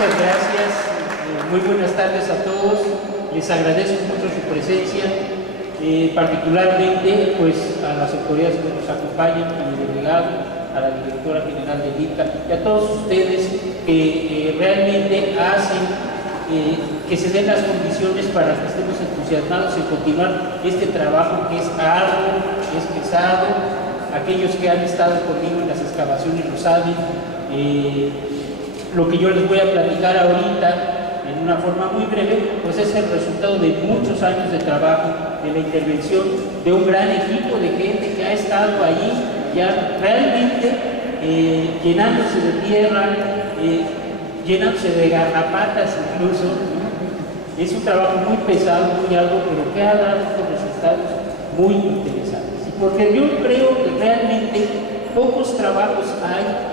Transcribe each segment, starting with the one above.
Muchas gracias, muy buenas tardes a todos, les agradezco mucho su presencia, particularmente pues a las autoridades que nos acompañan, a mi delegado, a la directora general del ICA y a todos ustedes que realmente hacen que se den las condiciones para que estemos entusiasmados en continuar este trabajo que es arduo, es pesado. Aquellos que han estado conmigo en las excavaciones lo saben. Lo que yo les voy a platicar ahorita en una forma muy breve, pues es el resultado de muchos años de trabajo, de la intervención de un gran equipo de gente que ha estado allí ya realmente llenándose de tierra, llenándose de garrapatas incluso. Es un trabajo muy pesado, muy arduo, pero que ha dado resultados muy interesantes. Y porque yo creo que realmente pocos trabajos hay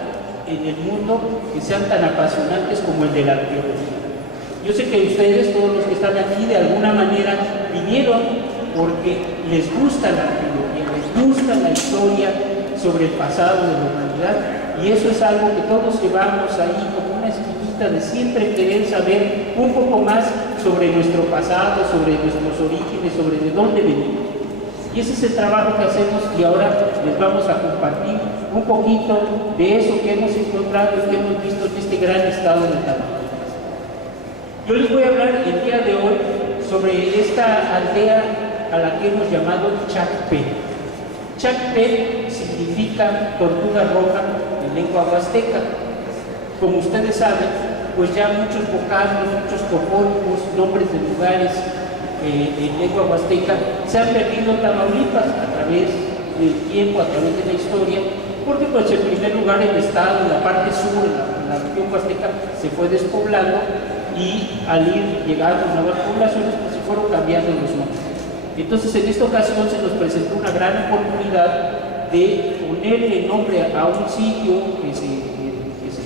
en el mundo que sean tan apasionantes como el de la arqueología. Yo sé que ustedes, todos los que están aquí, de alguna manera vinieron porque les gusta la arqueología, les gusta la historia sobre el pasado de la humanidad, y eso es algo que todos llevamos ahí como una espinita de siempre querer saber un poco más sobre nuestro pasado, sobre nuestros orígenes, sobre de dónde venimos. Y ese es el trabajo que hacemos, y ahora les vamos a compartir un poquito de eso que hemos encontrado y que hemos visto en este gran estado de Tamaulipas. Yo les voy a hablar el día de hoy sobre esta aldea a la que hemos llamado Chacpe. Chacpe significa tortuga roja en lengua huasteca. Como ustedes saben, pues ya muchos vocablos, muchos topónimos, nombres de lugares en lengua huasteca se han perdido en Tamaulipas a través del tiempo, a través de la historia, porque pues en primer lugar el estado, en la parte sur, en la región huasteca, se fue despoblando, y al ir llegando nuevas poblaciones pues se fueron cambiando los nombres. Entonces en esta ocasión se nos presentó una gran oportunidad de ponerle nombre a un sitio que se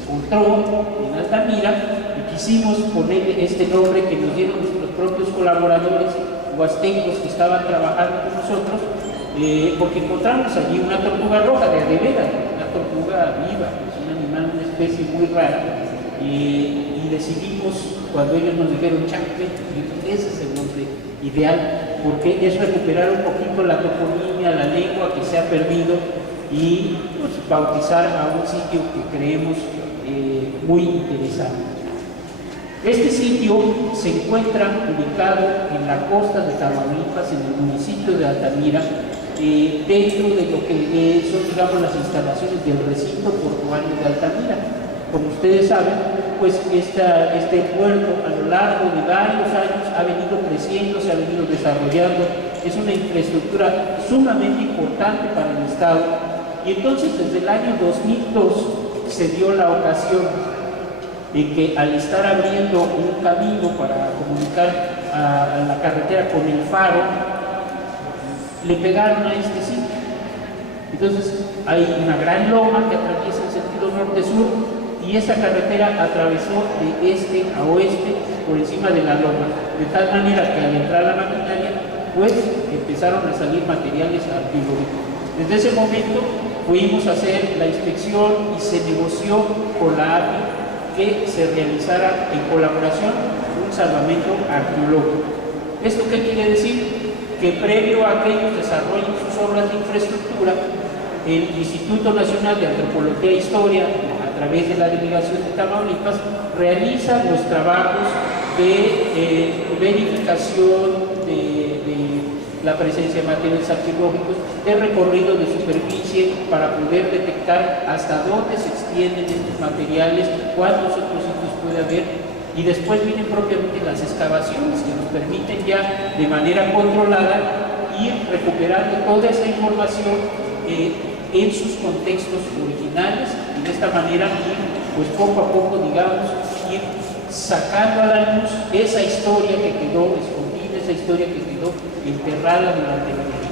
encontró en Altamira, y quisimos ponerle este nombre que nos dieron nuestros propios colaboradores huastecos que estaban trabajando con nosotros, porque encontramos allí una tortuga roja de veras, una tortuga viva, es un animal, una especie muy rara, y decidimos, cuando ellos nos dijeron Chacpe, ese es el nombre ideal, porque es recuperar un poquito la toponimia, la lengua que se ha perdido, y pues, bautizar a un sitio que creemos muy interesante. Este sitio se encuentra ubicado en la costa de Tamaulipas, en el municipio de Altamira, dentro de lo que son, digamos, las instalaciones del recinto portuario de Altamira. Como ustedes saben, pues este puerto a lo largo de varios años ha venido creciendo, se ha venido desarrollando, es una infraestructura sumamente importante para el Estado, y entonces desde el año 2002 se dio la ocasión de que, al estar abriendo un camino para comunicar a la carretera con el faro, le pegaron a este sitio. Entonces hay una gran loma que atraviesa en sentido norte-sur, y esa carretera atravesó de este a oeste por encima de la loma, de tal manera que al entrar la maquinaria pues empezaron a salir materiales arqueológicos. Desde ese momento fuimos a hacer la inspección y se negoció con la API que se realizara en colaboración un salvamento arqueológico. ¿Esto qué quiere decir? Que previo a que ellos desarrollen sus obras de infraestructura, el Instituto Nacional de Antropología e Historia, a través de la Delegación de Tamaulipas, realiza los trabajos de verificación de la presencia de materiales arqueológicos, de recorrido de superficie para poder detectar hasta dónde se extienden estos materiales, cuántos otros sitios puede haber, y después vienen propiamente las excavaciones que nos permiten ya de manera controlada ir recuperando toda esa información en sus contextos originales, y de esta manera ir pues poco a poco, digamos, ir sacando a la luz esa historia que quedó escondida, esa historia que quedó enterrada durante el tiempo.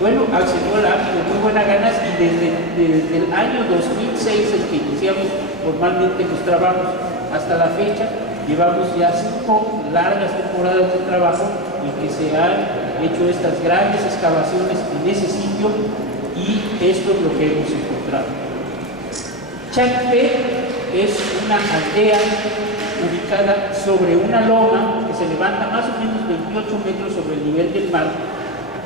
Bueno, accedió la API de muy buena ganas, y desde el año 2006, en que iniciamos formalmente los trabajos, hasta la fecha, llevamos ya 5 largas temporadas de trabajo en que se han hecho estas grandes excavaciones en ese sitio, y esto es lo que hemos encontrado. Chacpe es una aldea ubicada sobre una loma que se levanta más o menos 28 metros sobre el nivel del mar,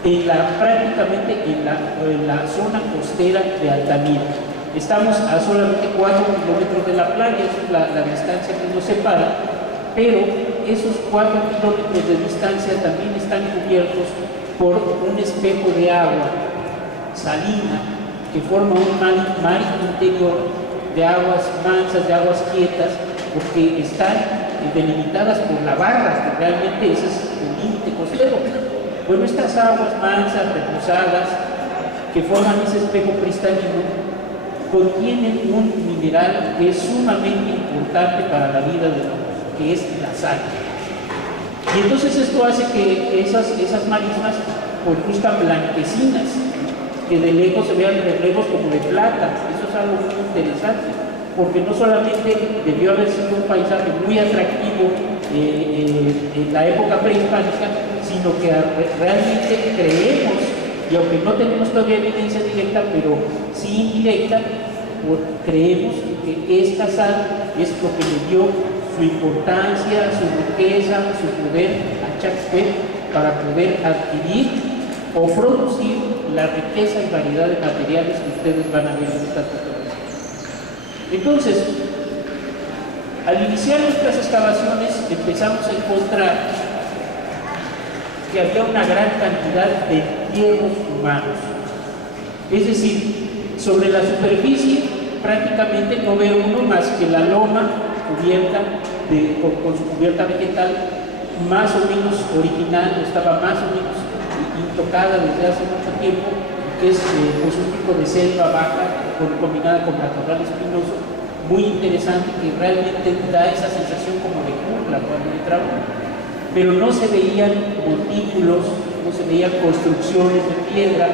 prácticamente en la zona costera de Altamira. Estamos a solamente 4 kilómetros de la playa, esa es la distancia que nos separa, pero esos 4 kilómetros de distancia también están cubiertos por un espejo de agua salina que forma un mar interior de aguas mansas, de aguas quietas, porque están delimitadas por la barra, que realmente ese es el límite costero. Bueno, estas aguas mansas, reposadas, que forman ese espejo cristalino, contienen un mineral que es sumamente importante para la vida del hombre, que es la sal. Y entonces esto hace que esas marismas pues luzcan blanquecinas, que de lejos se vean reflejos como de plata. Eso es algo muy interesante, porque no solamente debió haber sido un paisaje muy atractivo en la época prehispánica, sino que realmente creemos, y aunque no tenemos todavía evidencia directa, pero sí indirecta, creemos que esta sal es lo que le dio su importancia, su riqueza, su poder a Chaxpet para poder adquirir o producir la riqueza y variedad de materiales que ustedes van a ver en esta fotografía. Entonces, al iniciar nuestras excavaciones empezamos a encontrar que había una gran cantidad de entierros humanos. Es decir, sobre la superficie prácticamente no ve uno más que la loma cubierta con su cubierta vegetal más o menos original, estaba más o menos intocada desde hace mucho tiempo, que es pues un tipo de selva baja combinada con matorral espinoso, muy interesante, que realmente da esa sensación como de jungla cuando entramos, pero no se veían montículos, no se veían construcciones de piedra,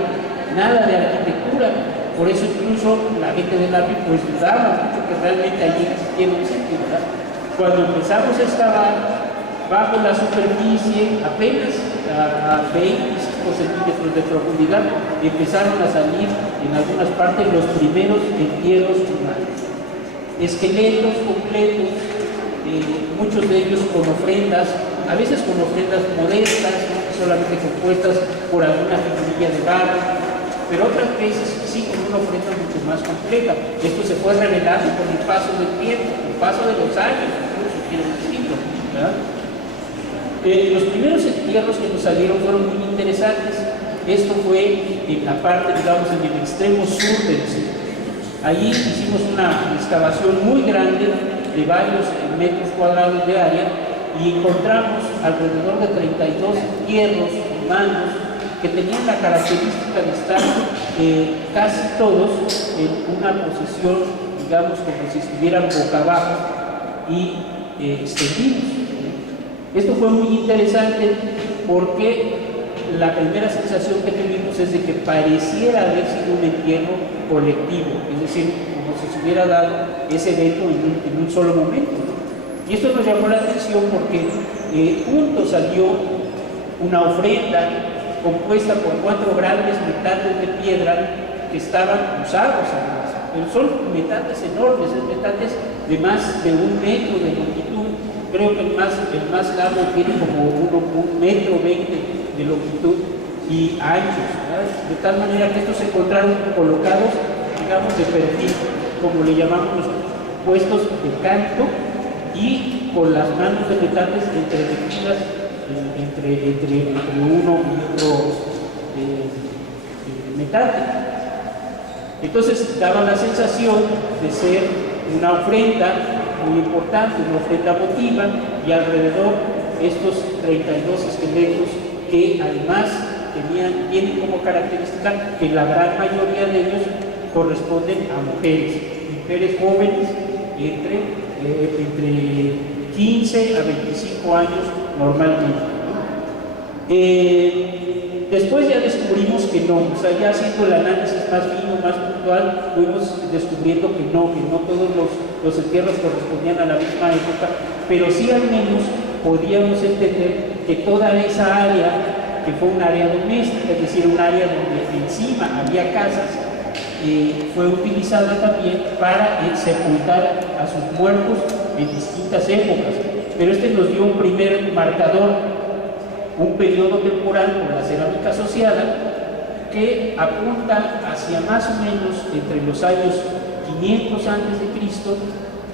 nada de arquitectura. Por eso incluso la gente del ARPI pues dudaba mucho que realmente allí existiera un sitio, ¿verdad? Cuando empezamos a excavar bajo la superficie, apenas a 20 centímetros de profundidad, empezaron a salir en algunas partes los primeros entierros humanos. Esqueletos completos, muchos de ellos con ofrendas, a veces con ofrendas modestas, ¿no? Solamente compuestas por alguna figurilla de barro, pero otras veces sí con una ofrenda mucho más compleja. Esto se fue revelando con el paso del tiempo, con el paso de los años, incluso quiero decirlo, ¿verdad? Los primeros entierros que nos salieron fueron muy interesantes. Esto fue en la parte, digamos, en el extremo sur del sitio. Allí hicimos una excavación muy grande de varios metros cuadrados de área y encontramos alrededor de 32 entierros humanos que tenían la característica de estar casi todos en una posición, digamos, como si estuvieran boca abajo y extendidos. Esto fue muy interesante porque la primera sensación que tuvimos es de que pareciera haber sido un entierro colectivo, es decir, como si se hubiera dado ese evento en un solo momento. Y esto nos llamó la atención porque junto salió una ofrenda compuesta por 4 grandes metates de piedra que estaban usados además, pero son metates enormes, metates de más de 1 metro de longitud. Creo que el más largo tiene como 1,20 metros de longitud y anchos, ¿verdad? De tal manera que estos se encontraron colocados, digamos, de perfil, como le llamamos nosotros, puestos de canto y con las manos de metates entremetidas entre uno y otro metate. Entonces daba la sensación de ser una ofrenda muy importante, una ofrenda votiva, y alrededor estos 32 esqueletos que además tienen como característica que la gran mayoría de ellos corresponden a mujeres jóvenes entre 15 a 25 años normalmente. Después ya descubrimos que no, o sea, ya haciendo el análisis más fino, más puntual, fuimos descubriendo que no todos los entierros correspondían a la misma época, pero sí al menos podíamos entender que toda esa área, que fue un área doméstica, es decir, un área donde encima había casas, fue utilizada también para sepultar a sus muertos en distintas épocas, pero este nos dio un primer marcador, un periodo temporal con la cerámica asociada que apunta hacia más o menos entre los años 500 a.C.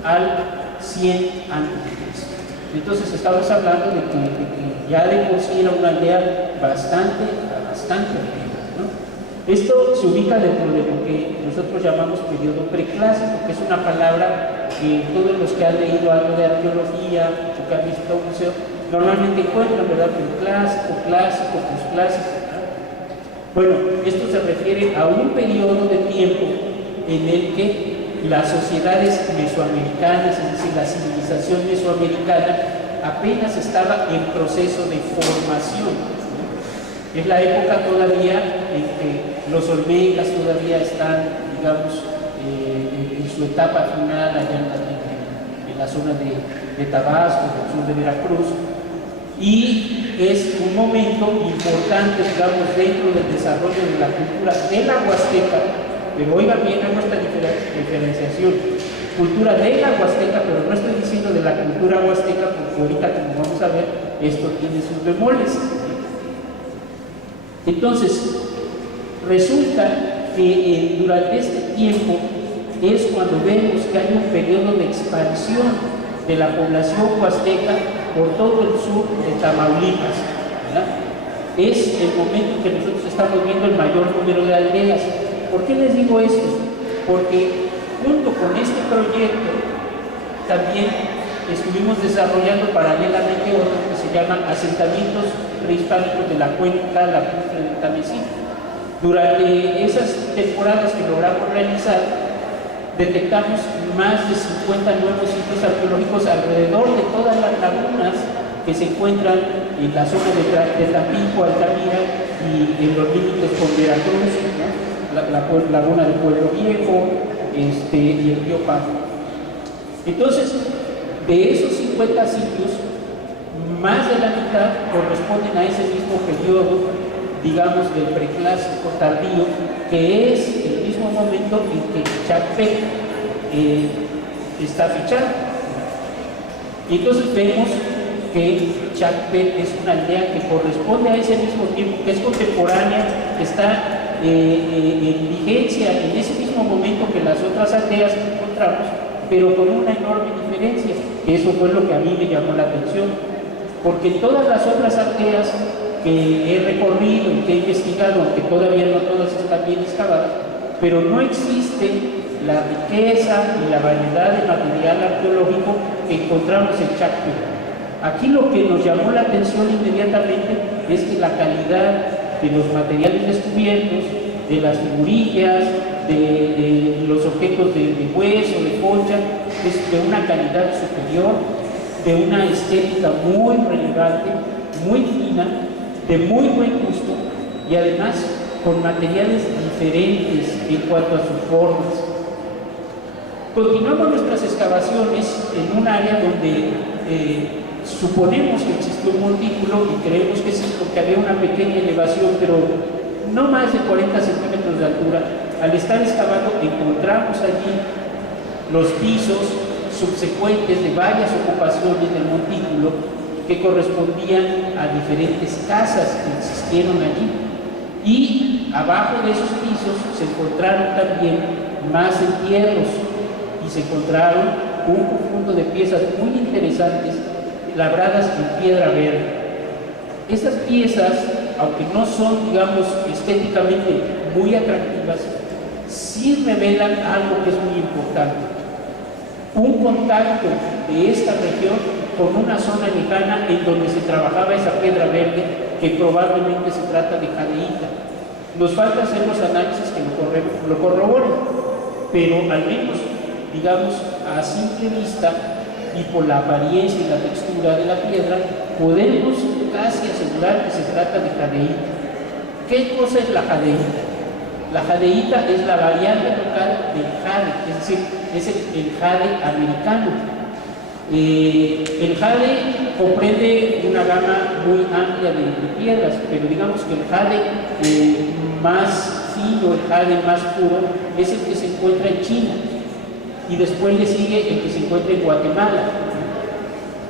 al 100 a.C. Entonces estamos hablando de que ya de por sí era una aldea bastante antigua, ¿no? Esto se ubica dentro de lo que nosotros llamamos periodo preclásico, que es una palabra que todos los que han leído algo de arqueología o que han visitado un museo normalmente encuentran, ¿verdad? Preclásico, clásico, posclásico, ¿no? Bueno, esto se refiere a un periodo de tiempo en el que las sociedades mesoamericanas, es decir, la civilización mesoamericana, apenas estaba en proceso de formación, ¿no? Es la época todavía en que los olmecas todavía están, digamos, en su etapa final allá en la zona de Tabasco, del sur de Veracruz, y es un momento importante, digamos, dentro del desarrollo de la cultura de la Huasteca. Pero oigan bien nuestra diferenciación, cultura de la Huasteca, pero no estoy diciendo de la cultura huasteca, porque ahorita, como vamos a ver, esto tiene sus bemoles. Entonces, resulta que durante este tiempo es cuando vemos que hay un periodo de expansión de la población huasteca por todo el sur de Tamaulipas, ¿verdad? Es el momento en que nosotros estamos viendo el mayor número de aldeas. ¿Por qué les digo esto? Porque junto con este proyecto también estuvimos desarrollando paralelamente otro que se llama asentamientos prehispánicos de la cuenca lacustre del Tamesí. Durante esas temporadas que logramos realizar, detectamos más de 50 nuevos sitios arqueológicos alrededor de todas las lagunas que se encuentran en la zona de Tampico, Altamira y en los límites con Veracruz, ¿no? La laguna de Pueblo Viejo y el río Pajo. Entonces, de esos 50 sitios, más de la mitad corresponden a ese mismo periodo, digamos, del preclásico tardío, que es el mismo momento en que Chapec está fichado. Y entonces vemos que Chapec es una aldea que corresponde a ese mismo tiempo, que es contemporánea, que está en vigencia en ese mismo momento que las otras aldeas que encontramos, pero con una enorme diferencia. Eso fue lo que a mí me llamó la atención, porque todas las otras aldeas que he recorrido y que he investigado, aunque todavía no todas están bien excavadas, pero no existe la riqueza y la variedad de material arqueológico que encontramos en Chapec. Aquí lo que nos llamó la atención inmediatamente es que la calidad de los materiales descubiertos, de las figurillas, de los objetos de hueso, de concha, es de una calidad superior, de una estética muy relevante, muy fina, de muy buen gusto y además con materiales diferentes en cuanto a sus formas. Continuamos nuestras excavaciones en un área donde suponemos que existió un montículo y creemos que sí, porque había una pequeña elevación, pero no más de 40 centímetros de altura. Al estar excavando encontramos allí los pisos subsecuentes de varias ocupaciones del montículo que correspondían a diferentes casas que existieron allí. Y abajo de esos pisos se encontraron también más entierros y se encontraron un conjunto de piezas muy interesantes labradas en piedra verde. Estas piezas, aunque no son, digamos, estéticamente muy atractivas, sí revelan algo que es muy importante: un contacto de esta región con una zona lejana en donde se trabajaba esa piedra verde, que probablemente se trata de jadeíta. Nos falta hacer los análisis que lo corroboren, pero al menos, digamos, a simple vista y por la apariencia y la textura de la piedra, podemos casi asegurar que se trata de jadeíta. ¿Qué cosa es la jadeíta? La jadeíta es la variante local del jade, es decir, es el jade americano. El jade comprende una gama muy amplia de piedras, pero digamos que el jade más fino, el jade más puro, es el que se encuentra en China. y después le sigue el que se encuentra en Guatemala.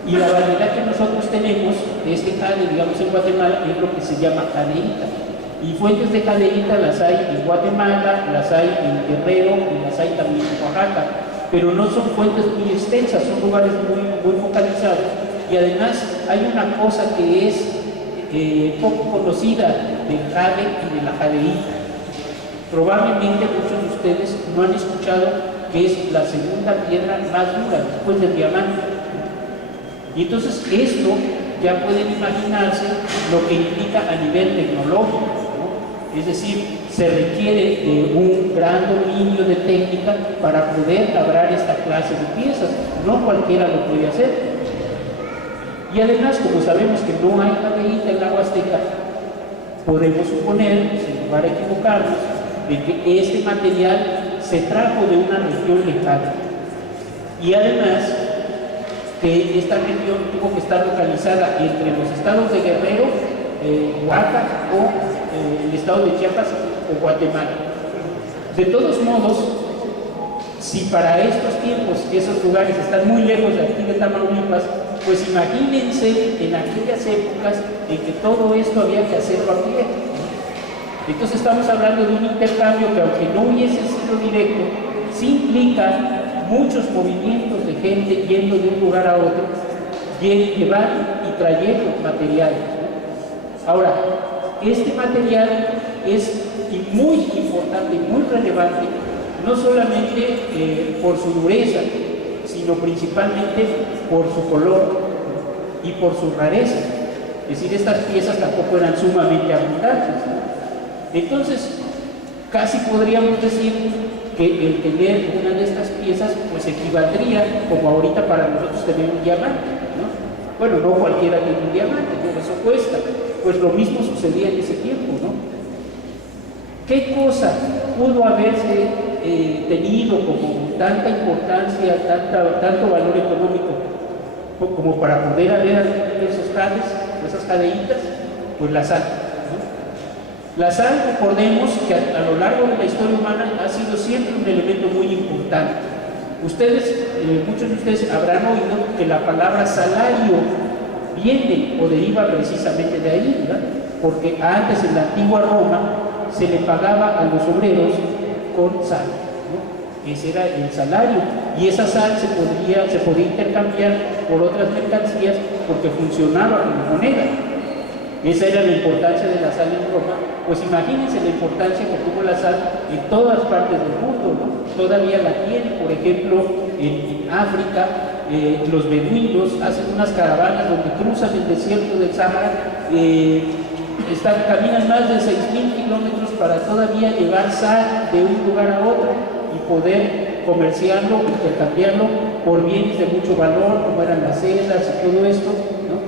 Y la variedad que nosotros tenemos de este jade, digamos en Guatemala, es lo que se llama jadeíta. Y fuentes de jadeíta las hay en Guatemala, las hay en Guerrero y las hay también en Oaxaca. Pero no son fuentes muy extensas, son lugares muy focalizados. Y además hay una cosa que es poco conocida del jade y de la jadeíta. Probablemente muchos de ustedes no han escuchado que es la segunda piedra más dura después del diamante. Y entonces esto ya pueden imaginarse lo que implica a nivel tecnológico, ¿no? Es decir, se requiere de un gran dominio de técnica para poder labrar esta clase de piezas. No cualquiera lo puede hacer. Y además, como sabemos que no hay jadeíta en la Huasteca, podemos suponer, sin lugar a equivocarnos, de que este material se trajo de una región lejana. Y además, que esta región tuvo que estar localizada entre los estados de Guerrero, Oaxaca o el estado de Chiapas o Guatemala. De todos modos, si para estos tiempos esos lugares están muy lejos de aquí de Tamaulipas, pues imagínense en aquellas épocas en que todo esto había que hacerlo a pie. Entonces estamos hablando de un intercambio que, aunque no hubiese sido directo, sí implica muchos movimientos de gente yendo de un lugar a otro, llevando y trayendo materiales. Ahora, este material es muy importante y muy relevante, no solamente por su dureza, sino principalmente por su color y por su rareza. Es decir, estas piezas tampoco eran sumamente abundantes, ¿no? Entonces, casi podríamos decir que el tener una de estas piezas pues equivaldría, como ahorita para nosotros tener un diamante, ¿no? Bueno, no cualquiera tiene un diamante, pero eso cuesta. Pues lo mismo sucedía en ese tiempo, ¿no? ¿Qué cosa pudo haberse tenido como tanta importancia, tanto valor económico como para poder haber esos jades, esas jadeítas? Pues la sal. La sal, recordemos que a lo largo de la historia humana ha sido siempre un elemento muy importante. Ustedes, muchos de ustedes habrán oído que la palabra salario viene o deriva precisamente de ahí, ¿verdad? Porque antes en la antigua Roma se le pagaba a los obreros con sal, ¿no? Ese era el salario, y esa sal se podía intercambiar por otras mercancías porque funcionaba como moneda. Esa era la importancia de la sal en Roma. Pues imagínense la importancia que tuvo la sal en todas partes del mundo, ¿no? Todavía la tiene, por ejemplo, en África. Los beduinos hacen unas caravanas donde cruzan el desierto del Sáhara, caminan más de 6.000 kilómetros para todavía llevar sal de un lugar a otro y poder comerciarlo, intercambiarlo por bienes de mucho valor, como eran las sedas y todo esto, ¿no?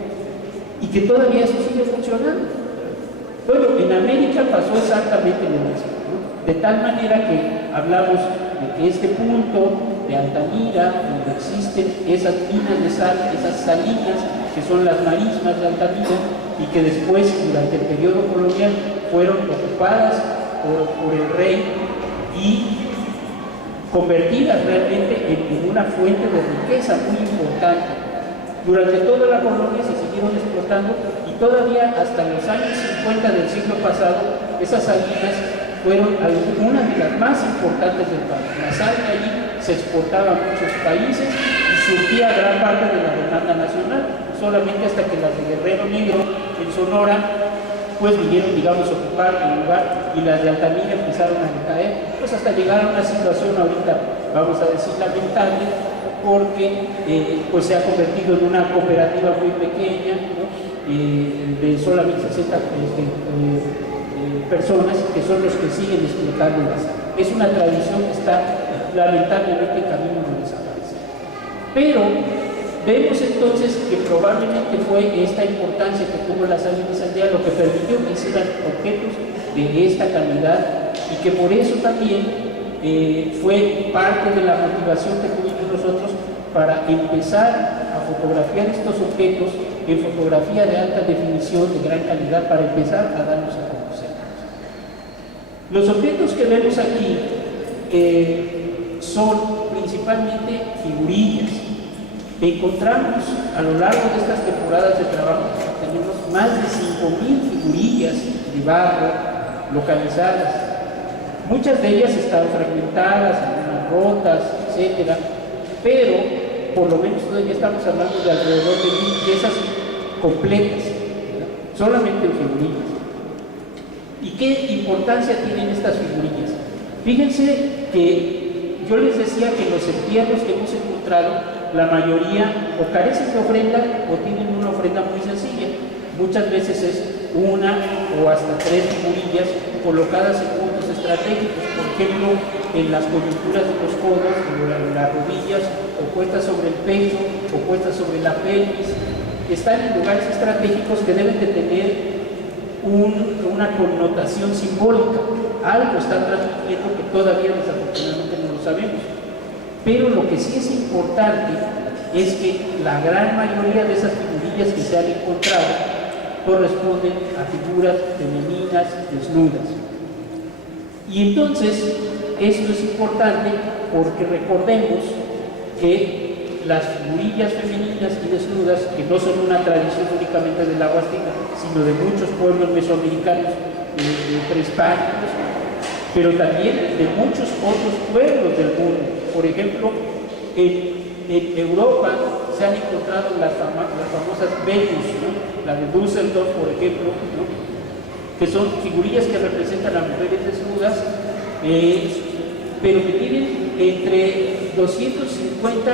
Y que todavía eso sigue funcionando. Bueno, en América pasó exactamente lo mismo, ¿no? De tal manera que hablamos de que este punto de Altamira, donde existen esas minas de sal, esas salinas, que son las marismas de Altamira, y que después, durante el periodo colonial, fueron ocupadas por el rey y convertidas realmente en una fuente de riqueza muy importante. Durante toda la colonia se siguieron explotando, y todavía hasta los años 50 del siglo pasado, esas salinas fueron algunas de las más importantes del país. La sal de allí se exportaba a muchos países y surtía gran parte de la demanda nacional, solamente hasta que las de Guerrero Negro, en Sonora, pues vinieron, digamos, a ocupar el lugar, y las de Altamira empezaron a decaer, pues hasta llegar a una situación ahorita, vamos a decir, lamentable, porque pues se ha convertido en una cooperativa muy pequeña, ¿no? De solamente 60 personas, que son los que siguen explotando la sal. Es una tradición que está lamentablemente en camino de desaparecer. Pero vemos entonces que probablemente fue esta importancia que tuvo la sal en esa aldea lo que permitió que hicieran objetos de esta calidad, y que por eso también fue parte de la motivación que tuvimos nosotros para empezar a fotografiar estos objetos en fotografía de alta definición, de gran calidad, para empezar a darnos a conocer. Los objetos que vemos aquí son principalmente principalmente figurillas. Encontramos a lo largo de estas temporadas de trabajo, tenemos más de 5,000 figurillas de barro localizadas. Muchas de ellas están fragmentadas, algunas rotas, etcétera, pero por lo menos todavía estamos hablando de alrededor de 1,000 piezas completas, ¿verdad? Solamente en figurillas. ¿Y qué importancia tienen estas figurillas? Fíjense que yo les decía que los entierros que hemos encontrado, la mayoría o carecen de ofrenda o tienen una ofrenda muy sencilla. Muchas veces es una o hasta 3 figurillas colocadas en puntos estratégicos, por ejemplo, en las coyunturas de los codos, en las rodillas, o puestas sobre el pecho, o puestas sobre la pelvis. Están en lugares estratégicos que deben de tener una connotación simbólica. Algo están transmitiendo que todavía desafortunadamente no lo sabemos. Pero lo que sí es importante es que la gran mayoría de esas figurillas que se han encontrado corresponden a figuras femeninas desnudas. Y entonces, esto es importante porque recordemos que las figurillas femeninas y desnudas, que no son una tradición únicamente de la Huasteca, sino de muchos pueblos mesoamericanos prehispánicos, pero también de muchos otros pueblos del mundo. Por ejemplo, en Europa se han encontrado las famosas Venus, ¿no? La de Düsseldorf, por ejemplo, ¿no? Que son figurillas que representan a mujeres desnudas, pero que tienen entre 250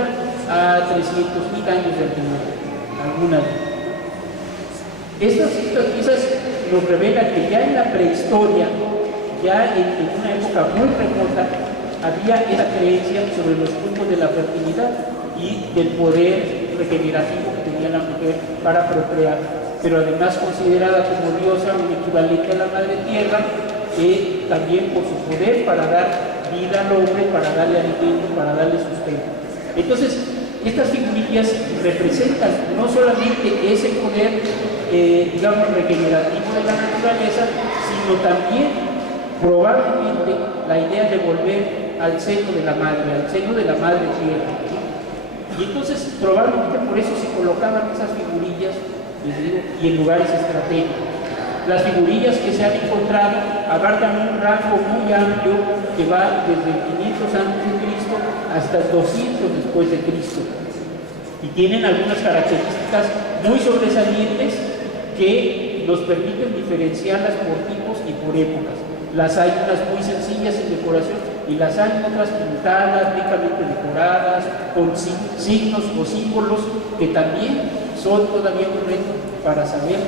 a 300,000 años de antigüedad, algunas. Estas piezas nos revelan que ya en la prehistoria, ya en una época muy remota, había esa creencia sobre los cultos de la fertilidad y del poder regenerativo que tenía la mujer para procrear, pero además considerada como diosa, un equivalente a la madre tierra, también por su poder para dar vida al hombre, para darle alimento, para darle sustento. Entonces, estas figurillas representan no solamente ese poder, digamos, regenerativo de la naturaleza, sino también probablemente la idea de volver al seno de la madre tierra. Y entonces probablemente por eso se colocaban esas figurillas, les digo, y en lugares estratégicos. Las figurillas que se han encontrado abarcan un rango muy amplio que va desde 500 a.C. hasta 200 después de Cristo. Y tienen algunas características muy sobresalientes que nos permiten diferenciarlas por tipos y por épocas. Las hay unas muy sencillas en decoración y las hay otras pintadas, ricamente decoradas, con signos o símbolos que también son todavía un reto para saber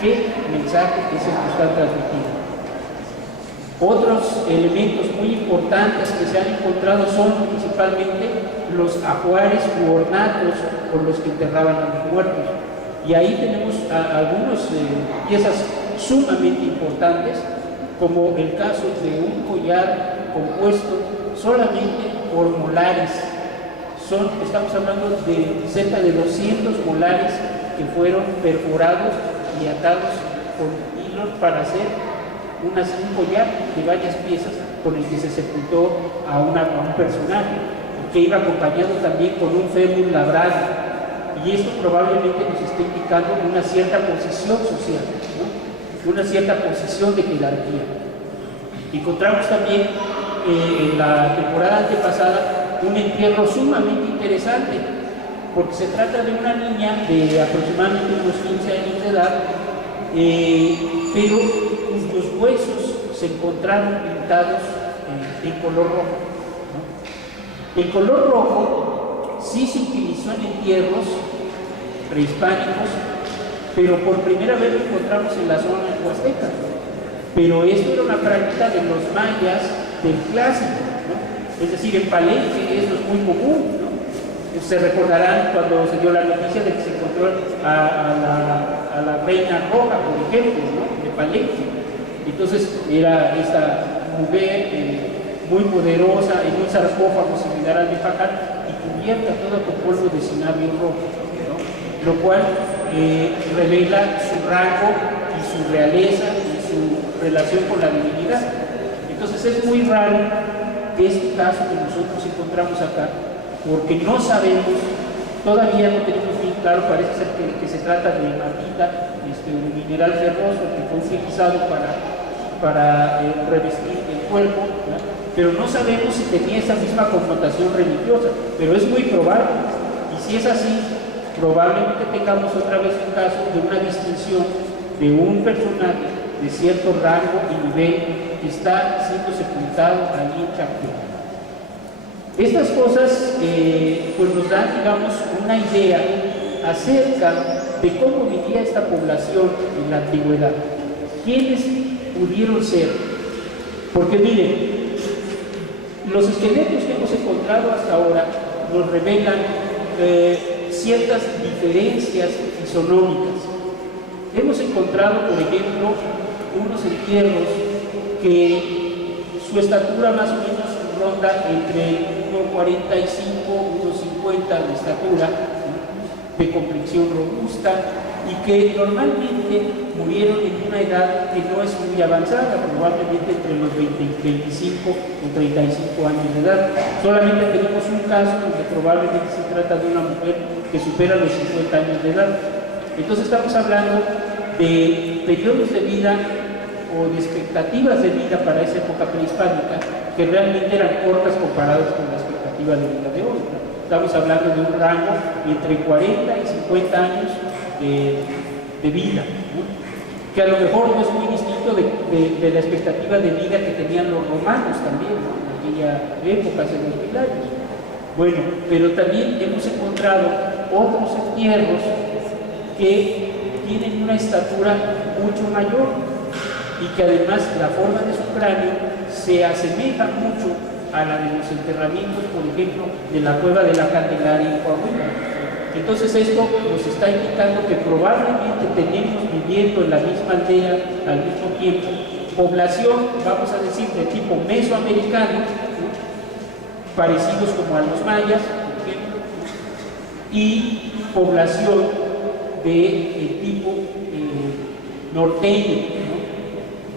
qué mensaje es el que están transmitiendo. Otros elementos muy importantes que se han encontrado son principalmente los ajuares u ornatos con los que enterraban a los muertos. Y ahí tenemos algunas piezas sumamente importantes, como el caso de un collar compuesto solamente por molares. Estamos hablando de cerca de 200 molares que fueron perforados y atados con hilos para hacer un collar de varias piezas con el que se sepultó a un personaje, que iba acompañado también con un fémur labrado. Y esto probablemente nos está indicando una cierta posición social, ¿no? Una cierta posición de jerarquía. Encontramos también en la temporada antepasada un entierro sumamente interesante, porque se trata de una niña de aproximadamente unos 15 años de edad, pero cuyos huesos se encontraron pintados en color rojo, ¿no? El color rojo sí se utilizó en entierros prehispánicos, pero por primera vez lo encontramos en la zona huasteca. Pero esto era una práctica de los mayas del clásico, ¿no? Es decir, en Palenque esto es muy común, ¿no? Se recordarán cuando se dio la noticia de que se encontró a la reina roja, por ejemplo, ¿no? De Palenque. Entonces era esta mujer muy poderosa en un sarcófago similar al de Pacal y cubierta toda con polvo de cinabio rojo, ¿no? Lo cual revela su rango y su realeza y su relación con la divinidad. Entonces es muy raro este caso que nosotros encontramos acá, porque no sabemos, todavía no tenemos bien claro, parece ser que se trata de hematita, un mineral ferroso que fue utilizado para revestir el cuerpo, ¿verdad? Pero no sabemos si tenía esa misma connotación religiosa, pero es muy probable, y si es así, probablemente tengamos otra vez un caso de una distinción de un personaje de cierto rango y nivel que está siendo sepultado allí en Chapultepec. Estas cosas pues nos dan, digamos, una idea acerca de cómo vivía esta población en la antigüedad. ¿Quiénes pudieron ser? Porque miren, los esqueletos que hemos encontrado hasta ahora nos revelan ciertas diferencias fisonómicas. Hemos encontrado, por ejemplo, unos entierros que su estatura más o menos ronda entre 1,45, 1,50 de estatura, de complexión robusta, y que normalmente murieron en una edad que no es muy avanzada, probablemente entre los 25 o 35 años de edad. Solamente tenemos un caso donde probablemente se trata de una mujer que supera los 50 años de edad. Entonces estamos hablando de periodos de vida o de expectativas de vida para esa época prehispánica que realmente eran cortas comparadas con la expectativa de vida de hoy, ¿no? Estamos hablando de un rango entre 40 y 50 años de vida, ¿no? Que a lo mejor no es muy distinto de la expectativa de vida que tenían los romanos también, ¿no? En aquella época, hace 2000 años. Bueno, pero también hemos encontrado otros entierros que tienen una estatura mucho mayor y que además la forma de su cráneo se asemeja mucho a la de los enterramientos, por ejemplo, de la cueva de la Candelaria en Coahuila. Entonces esto nos está indicando que probablemente tenemos viviendo en la misma aldea al mismo tiempo población, vamos a decir, de tipo mesoamericano, ¿no? Parecidos como a los mayas, por ejemplo, y población de tipo norteño, ¿no?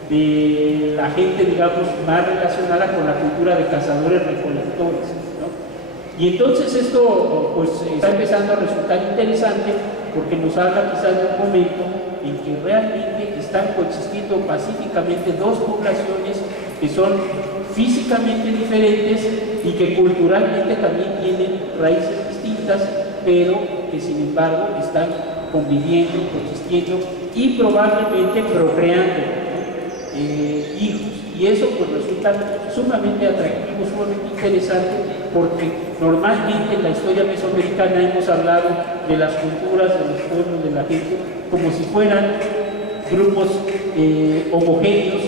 De la gente, digamos, más relacionada con la cultura de cazadores-recolectores, ¿no? Y entonces esto pues está empezando a resultar interesante porque nos habla quizás de un momento en que realmente están coexistiendo pacíficamente dos poblaciones que son físicamente diferentes y que culturalmente también tienen raíces distintas, pero que sin embargo están conviviendo, coexistiendo y probablemente procreando hijos. Y eso pues resulta sumamente atractivo, sumamente interesante, porque normalmente en la historia mesoamericana hemos hablado de las culturas, de los pueblos, de la gente, como si fueran grupos homogéneos,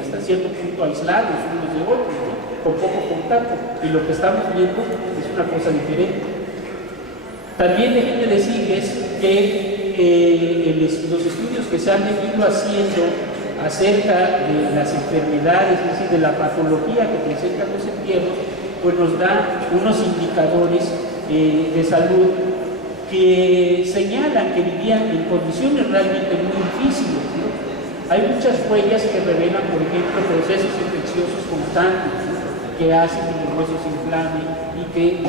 hasta cierto punto aislados unos de otros, ¿no? Con poco contacto. Y lo que estamos viendo es una cosa diferente. También déjenme decirles que los estudios que se han venido haciendo acerca de las enfermedades, es decir, de la patología que presentan los entierros, pues nos da unos indicadores de salud que señalan que vivían en condiciones realmente muy difíciles, ¿no? Hay muchas huellas que revelan, por ejemplo, procesos infecciosos constantes, ¿no? Que hacen que los huesos se inflamen y que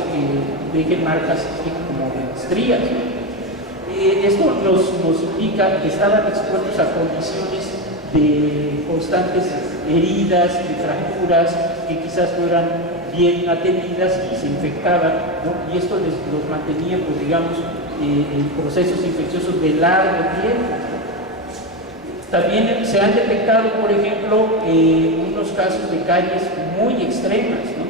dejen marcas como estrías, ¿no? Esto nos indica que estaban expuestos a condiciones de constantes heridas, de fracturas que quizás no eran bien atendidas y se infectaban, ¿no? Y esto los mantenía, pues digamos, en procesos infecciosos de largo tiempo. También se han detectado, por ejemplo, unos casos de caries muy extremas, ¿no?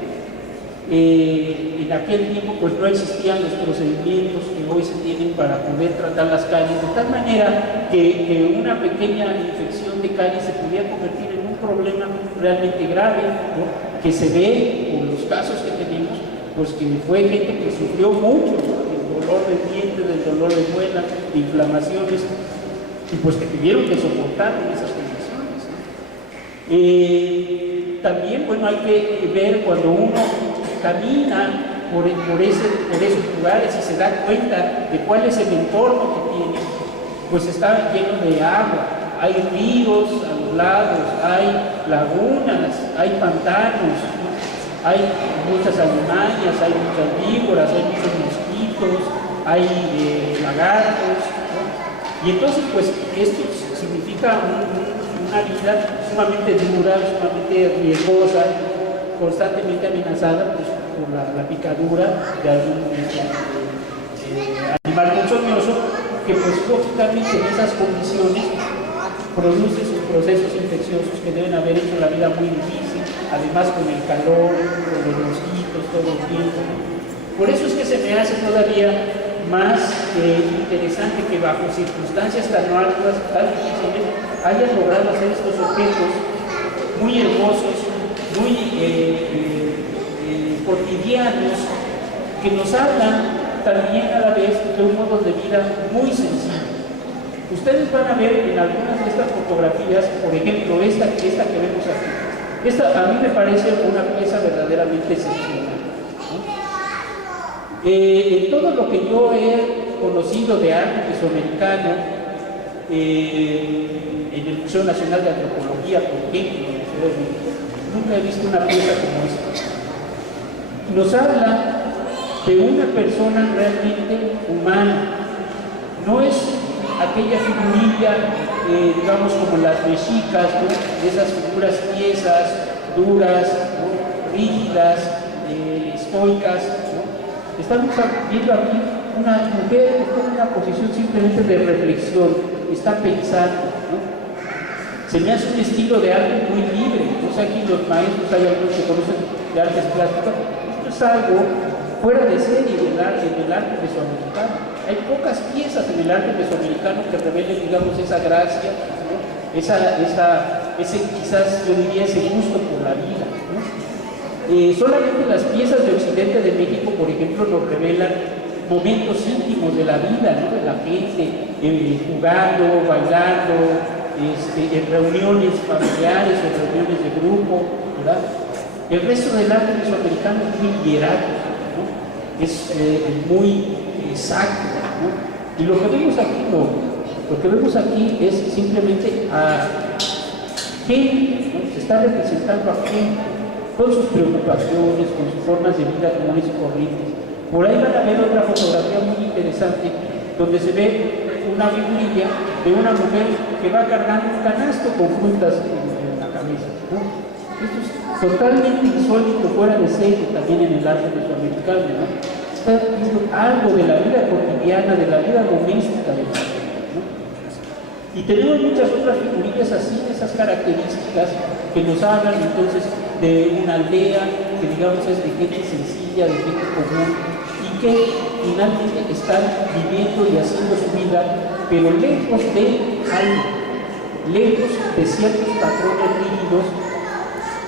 En aquel tiempo pues no existían los procedimientos que hoy se tienen para poder tratar las caries, de tal manera que una pequeña infección de caries se podía convertir en un problema realmente grave, ¿no? Que se ve con los casos que tenemos, pues que fue gente que sufrió mucho, ¿no? Del dolor de dientes, del dolor de muela, de inflamaciones, y pues que tuvieron que soportar en esas condiciones, ¿no? También, bueno, hay que ver cuando uno camina por esos lugares y se da cuenta de cuál es el entorno que tiene, pues está lleno de agua, hay ríos a los lados, hay lagunas, hay pantanos, ¿no? Hay muchas alimañas, hay muchas víboras, hay muchos mosquitos, hay lagartos, ¿no? Y entonces, pues, esto significa una vida sumamente dura, sumamente riesgosa, constantemente amenazada pues, por la picadura de algún animal ponzoñoso que pues lógicamente en esas condiciones produce sus procesos infecciosos que deben haber hecho la vida muy difícil, además con el calor, con los mosquitos todo el tiempo. Por eso es que se me hace todavía más interesante que bajo circunstancias tan arduas, tan difíciles, hayan logrado hacer estos objetos muy hermosos, muy cotidianos, que nos hablan también a la vez de un modo de vida muy sencillo. Ustedes van a ver en algunas de estas fotografías, por ejemplo, esta que vemos aquí. Esta a mí me parece una pieza verdaderamente sencilla, ¿no? En todo lo que yo he conocido de arte mesoamericano, en el Museo Nacional de Antropología, por ejemplo, en la Ciudad de México, nunca he visto una pieza como esta. Nos habla de una persona realmente humana, no es aquella figurilla, digamos como las mexicas, ¿no? Esas figuras tiesas, duras, ¿no? Rígidas, estoicas, ¿no? Estamos viendo aquí una mujer que está en una posición simplemente de reflexión, está pensando, ¿no? Se me hace un estilo de arte muy libre, no sé, aquí los maestros, hay algunos que conocen de artes plásticas, esto es algo fuera de serie en el arte mesoamericano. Hay pocas piezas en el arte mesoamericano que revelen, digamos, esa gracia, ¿no? Ese quizás, yo diría, ese gusto por la vida, ¿no? Solamente las piezas de Occidente de México, por ejemplo, nos revelan momentos íntimos de la vida, ¿no? De la gente, jugando, bailando, en reuniones familiares, en reuniones de grupo, ¿verdad? El resto del arte mesoamericano es muy hierárquico, ¿no? Es muy exacto, ¿no? Y lo que vemos aquí no, lo que vemos aquí es simplemente a gente, ¿no? Se está representando a gente con sus preocupaciones, con sus formas de vida comunes y corrientes. Por ahí van a ver otra fotografía muy interesante donde se ve una figurilla de una mujer que va cargando un canasto con frutas en la cabeza, ¿no? Esto es totalmente insólito, fuera de serie también en el arte mesoamericano, ¿no? Está viendo algo de la vida cotidiana, de la vida doméstica de la gente, ¿no? Y tenemos muchas otras figurillas así, esas características que nos hablan entonces de una aldea que digamos es de gente sencilla, de gente común, y que finalmente están viviendo y haciendo su vida, pero lejos de algo, lejos de ciertos patrones rígidos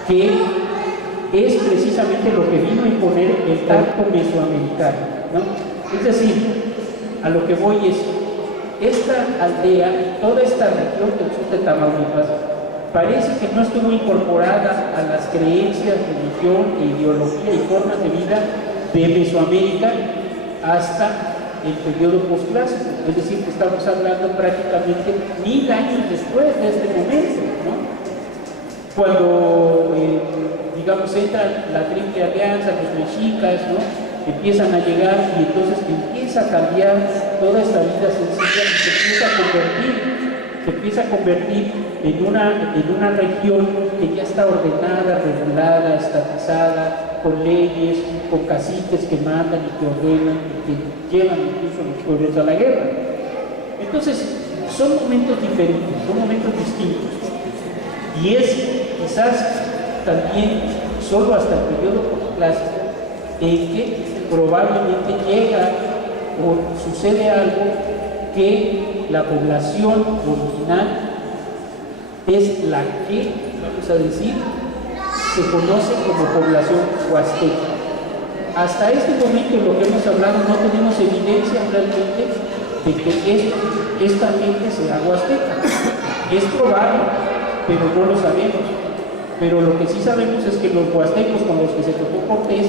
que es precisamente lo que vino a imponer el tacto mesoamericano, ¿no? Es decir, a lo que voy es, esta aldea, toda esta región del sur de Tamaulipas, parece que no estuvo incorporada a las creencias, religión, ideología y formas de vida de Mesoamérica hasta el periodo postclásico, es decir, que estamos hablando prácticamente 1000 años después de este momento, ¿no? Cuando, digamos, entra la Triple Alianza, los mexicas, ¿no? Empiezan a llegar y entonces empieza a cambiar toda esta vida sencilla y se empieza a convertir en una región que ya está ordenada, regulada, estatizada, con leyes, con caciques que mandan y que ordenan y que llevan incluso a los pueblos a la guerra. Entonces, son momentos diferentes, son momentos distintos. Y es quizás también solo hasta el periodo postclásico en que probablemente llega o sucede algo que la población original es la que, vamos a decir, se conoce como población huasteca. Hasta este momento, en lo que hemos hablado, no tenemos evidencia realmente de que esta gente sea huasteca. Es probable, pero no lo sabemos. Pero lo que sí sabemos es que los huastecos con los que se topó Cortés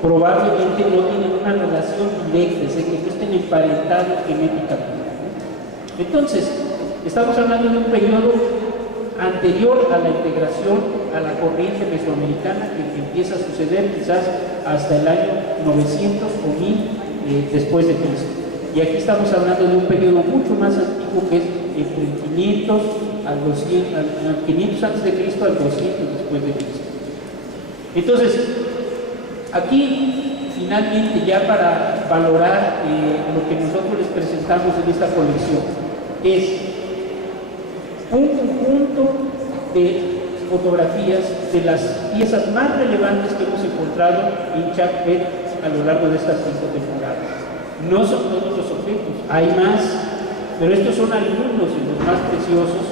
probablemente no tienen una relación directa, es decir, que no estén emparentados genéticamente, ¿no? Entonces, estamos hablando de un periodo anterior a la integración a la corriente mesoamericana que empieza a suceder quizás hasta el año 900 o 1000 después de Cristo. Y aquí estamos hablando de un periodo mucho más antiguo, que es entre el 500 al 500 antes de Cristo al 200 después de Cristo. Entonces, aquí finalmente ya para valorar lo que nosotros les presentamos en esta colección es un conjunto de fotografías de las piezas más relevantes que hemos encontrado en Chapet a lo largo de estas 5 temporadas. No son todos los objetos, hay más, pero estos son algunos de los más preciosos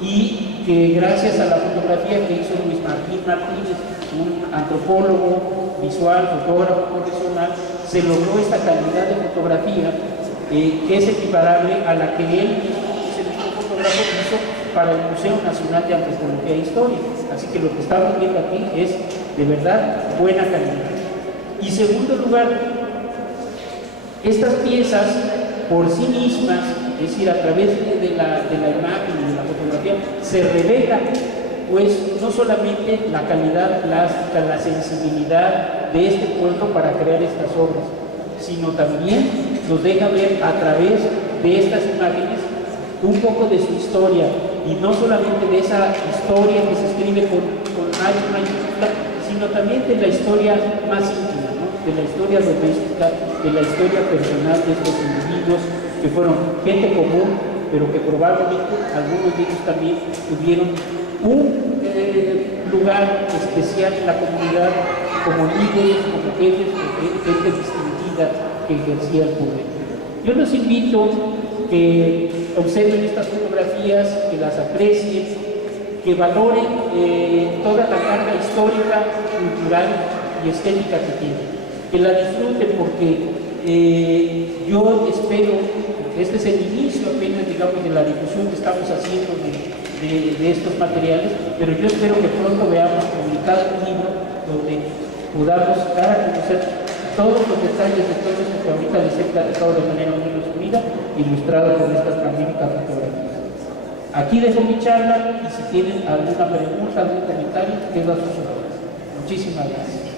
y que gracias a la fotografía que hizo Luis Martín Martínez, un antropólogo visual, fotógrafo profesional, se logró esta calidad de fotografía que es equiparable a la que él mismo, ese mismo fotógrafo, hizo para el Museo Nacional de Antropología e Historia. Así que lo que estamos viendo aquí es de verdad buena calidad. Y segundo lugar, estas piezas por sí mismas, es decir, a través de la imagen y de la fotografía, se revela pues no solamente la calidad plástica, la sensibilidad de este pueblo para crear estas obras, sino también nos deja ver a través de estas imágenes un poco de su historia, y no solamente de esa historia que se escribe con mayúscula, sino también de la historia más íntima, ¿no? De la historia doméstica, de la historia personal de estos individuos que fueron gente común, pero que probablemente algunos de ellos también tuvieron un lugar especial en la comunidad como líderes, como jefes, gente distinguida que ejercía el poder. Yo los invito que observen estas fotografías, que las aprecien, que valoren toda la carga histórica, cultural y estética que tienen, que la disfruten, porque yo espero, este es el inicio apenas, digamos, de la difusión que estamos haciendo de estos materiales, pero yo espero que pronto veamos publicado un libro donde podamos dar a conocer todos los detalles de todo esto que ahorita les he platicado de manera muy resumida, ilustrado con estas magníficas fotografías. Aquí dejo mi charla y si tienen alguna pregunta, algún comentario, quedo a sus órdenes. Muchísimas gracias.